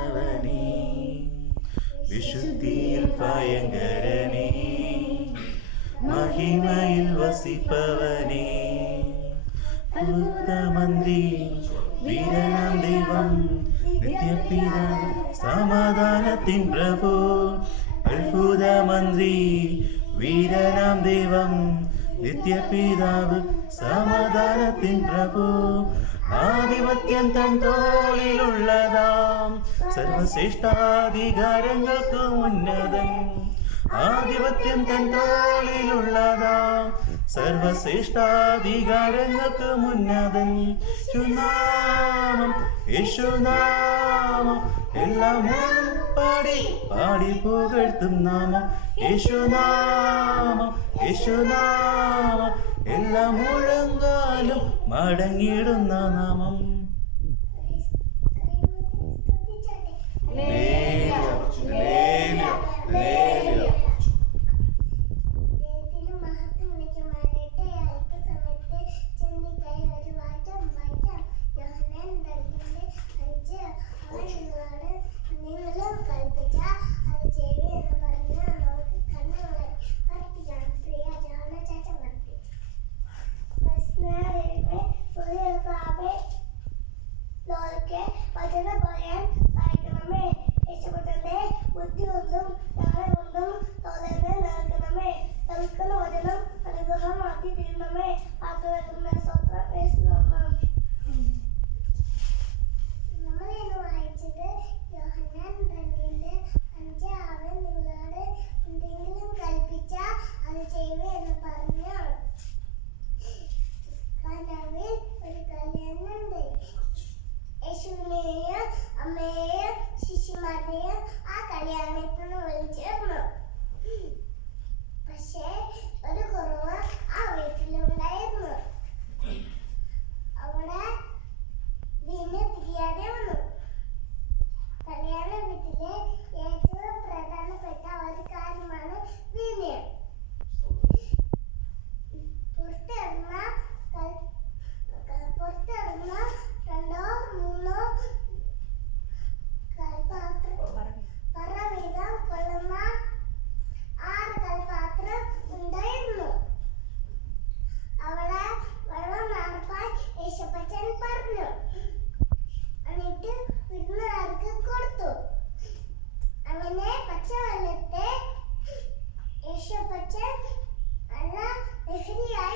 അവനേ വിശുദ്ധിയിൽ ഭയങ്കരനേ മഹിമയിൽ വസിപ്പവനേ അത്ഭുതമന്ത്രി വീരനാം ദൈവം നിത്യപിതാവ് സമാധാനത്തിൻ പ്രഭു അത്ഭുതമന്ത്രി വീരനാം ദൈവം നിത്യപിതാവ് സമാധാനത്തിൻ പ്രഭു ആധിപത്യം തൻ തോളിലുള്ളതാം സർവശ്രേഷ്ഠാധികാരങ്ങൾക്ക് ഉന്നതൻ ആധിപത്യം തൻ തോളിലുള്ളതാം സർവശ്രേഷ്ഠാധികാരങ്ങൾക്ക് ഉന്നതൻ യേശുനാമം യേശുനാമം എല്ലാം പാടി പാടി പുകഴ്ത്തും നാമം യേശുനാമം യേശുനാമം എല്ലാം മുഴങ്കാലും മടങ്ങിയിടുന്ന നാമം അമ്മയെയും ശിശുമാരെയും ആ കല്യാണത്തിന് വിളിച്ചിരുന്നു. പക്ഷേ ഒരു കുറവ് ആ വീട്ടിലുണ്ടായിരുന്നു. അവിടെ വീണ് തിരിയാതെ വന്നു. കല്യാണ വീട്ടിലെ ഏറ്റവും പ്രധാനപ്പെട്ട ഒരു കാര്യമാണ് വീണ്. പുറത്തിടുന്ന രണ്ടോ മൂന്നോ പറ വീതം കൊള്ളുന്ന 6 കൽപാത്രം ഉണ്ടായിരുന്നു. അവളെ വെള്ളം നിറപ്പാൻ യേശുപ്പച്ചൻ പറഞ്ഞു. എന്നിട്ട് വിരുന്നുകാർക്ക് കൊടുത്തു. അങ്ങനെ പച്ചവെള്ളത്തെ യേശുപ്പച്ചൻ നല്ല ലഹരിയായി